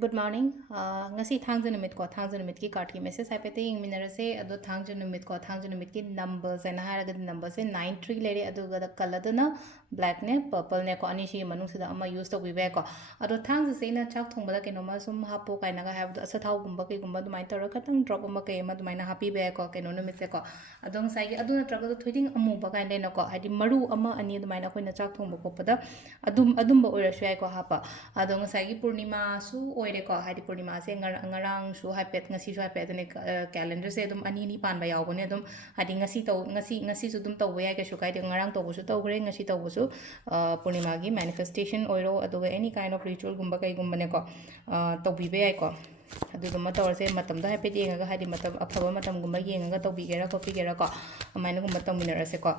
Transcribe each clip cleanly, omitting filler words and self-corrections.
Good morning. Ngasi thangja numit ko thangja numit ki card ki message hai pete ing minera se ado thangja numit ko thangja numit ki numbers ai na hara ga number se 93 lere ado ga color da na black ne purple ne ko ani shi manung sida ama use to be ko ado thangja se na chak thong bada ke no ma sum hapo kai na ga have asa thau gumba ke gumba dumai tor ka tang drop ama ke ma dumai na happy be ko ke no numit se ko ado sai gi ado na tra ga thoiding amu ba kai le na ko hadi maru ama ani dumai na ko na chak thong ba ko pada adum ba oira shwai ko hapa ado sai gi purnima su oire ko hadi purnima se ngarang su haipet ngasi su haipet ne calendar se dum ani ni pan ba yaw bone dum hadi ngasi su dum taw ya ke su kai de ngarang taw su taw gre ngasi taw su purnima gi manifestation oiro aduga any kind of ritual gumba kai gumba ne ko taw bi be ai ko ꯑꯗꯨꯒꯨꯝꯕ ꯇꯧꯔꯁꯦ ꯃꯇꯝꯗꯣ ꯍꯥꯏꯐꯦꯠ ꯌꯦꯡꯉꯒ ꯍꯥꯏꯗꯤ ꯃꯇꯝ ꯑꯐꯕ ꯃꯇꯝꯒꯨꯝꯕ ꯌꯦꯡꯉꯒ ꯇꯧꯕꯤꯒꯦꯔꯥ ꯈꯣꯠꯄꯤꯒꯦꯔꯥ ꯀꯣ ꯑꯗꯨꯃꯥꯏꯅꯒꯨꯝꯕ ꯇꯧꯃꯤꯟꯅꯔꯁꯦꯀꯣ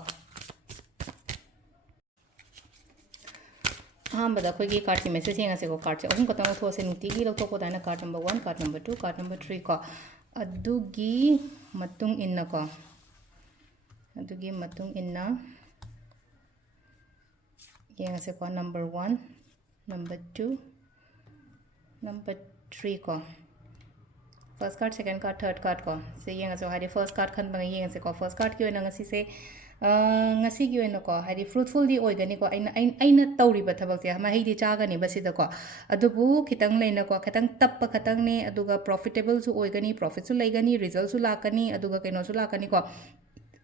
ꯑꯍꯥꯟꯕꯗ ꯑꯩꯈꯣꯏꯒꯤ ꯀꯥꯔꯠꯀꯤ ꯃꯦꯁꯦꯖ ꯌꯦꯡꯉꯁꯦꯀꯣ ꯀꯥꯔꯠꯁꯦ ꯑꯍꯨꯝ ꯈꯛꯇꯪ ꯂꯧꯊꯣꯛꯑꯁꯦ ꯅꯨꯡꯇꯤꯒꯤ ꯂꯧꯊꯣꯛꯄꯗꯥꯏꯅ card number 1 card number 2 card number 3 ꯀꯣ ꯑꯗꯨꯒꯤ ꯃꯇꯨꯡ ꯏꯟꯅꯀꯣ ꯌꯦꯡꯉꯁꯦꯀꯣ ꯅꯝꯕꯔ 1 ꯅꯝꯕꯔ 2 ꯅꯝꯕꯔ 3 ꯀꯣ first card second card third card ko se yenga so hari first card khan bang yenga se ko first card ki oina ngasi se ngasi gi oina ko hari fruitful di oigani ko aina tawri ba thabak se ma hei di chaga ni basida ko adubu khitang leina ko khatang tappa khatang ne aduga profitable su oigani profit su leigani result su lakani aduga kaino su lakani ko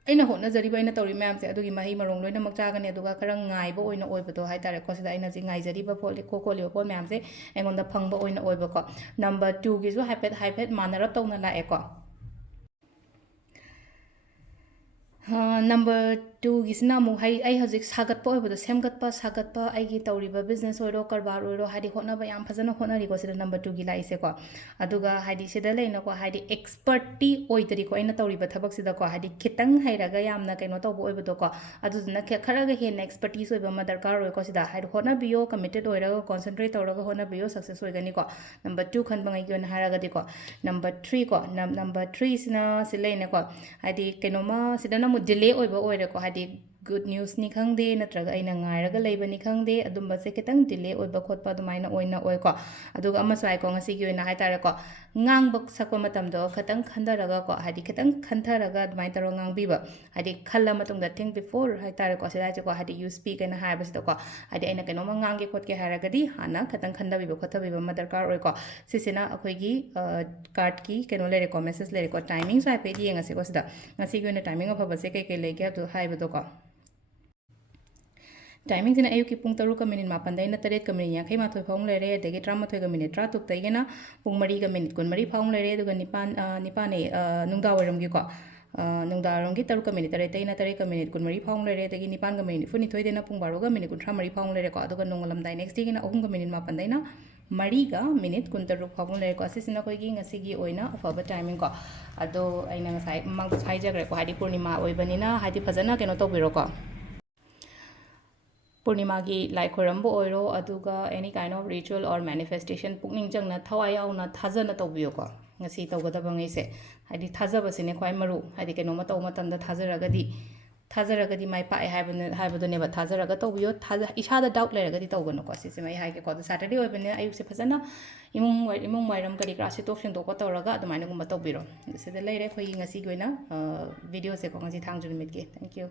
aina hotna jari ba aina tawri ma'am se adugi mahi marong loina mak chagani aduga khara ngai ba oina oibato hai tare ko sida aina ji ngai jari ba pholi ko li ba ma'am se engonda phangba oina oiba ko number 2 gi su haipet manarap tawna la e ko number 2 gisna mu hai ai hajik sagat pa oibodo semgat pa ai gi tawriba business oiro karbar oiro hadi hotna ba yam phajana hotna ri ko sida number 2 gi la ise ko aduga hadi sida leina ko hadi experty oidari ko aina tawriba thabak sida ko hadi khitang hairaga yamna kaino tawbo oibodo ko aduduna kharaga hen expertise oiba ma darkar oi ko sida hadi hotna biyo committed oiraga concentrate oiraga hotna biyo success oigani ko number 2 khan bangai gi na haraga di ko number 3 ko number 3 sina sileina ko hadi kainoma sida na mu delay oiba oire ko hadi good news ni khangde natraga aina ngairaga leiba ni khangde adumba se kitang delay oiba khotpa adumaina oina oi ko aduga ama sai ko ngasi gi oina hai tare ko ngangbak sakpa matam do khatang khandaraga ko hadi kitang khantharaga adumai taro ngangbiba hadi khalla matungda think before hai tare ko sida ko hadi you speak and hai basida ko hadi aina kainoma ngange khotke haragadi hana khatang khandabiba khothabiba ma darkar oi ko sisina akhoi gi card ki kaino lere ko message lere ko timing sai pe di ngasi ko sida ngasi gi oina timing of base kai kai lege adu hai bado ko timing sina ayuki pung taru ka minute mapan dai na taret ka minute yakai mathoi phong lere degi drama thoi ka minute tra tuk tai gena pung mari ka minute kun mari phong lere duga nipan e nungda waram gi ko nungda waram gi taru ka minute taret tai na taret ka minute kun mari phong lere degi nipan ka minute funi thoi dena pung baro ga minute kun tra mari phong lere ko aduga nongalam dai next day gena ahum ka minute mapan dai na mari ga minute kun taru phong lere ko asisina koi gi ngasi gi oina afaba timing ko ado aina ngasai mang sai jagre ko hadi purnima oibanina hadi phajana keno tobiro ko Purnima gi lai khorambo oiro aduga any kind of ritual or manifestation pukning jangna thawai yauna thajana tawbiyo ko ngasi tawgadaba ngai se hadi thajaba sine khwai maru hadi keno ma taw matamda thajaragadi mai pae haibado neba thajaraga tawbiyo isada doubt leragadi tawgano ko sise mai haike ko saturday oibane ayuk se phajana imung wairam kari krasi tok sing tok tawraga adumaina gumba tawbiro sida leire khoi ngasi goina video se ko ngasi thangjun mitke thank you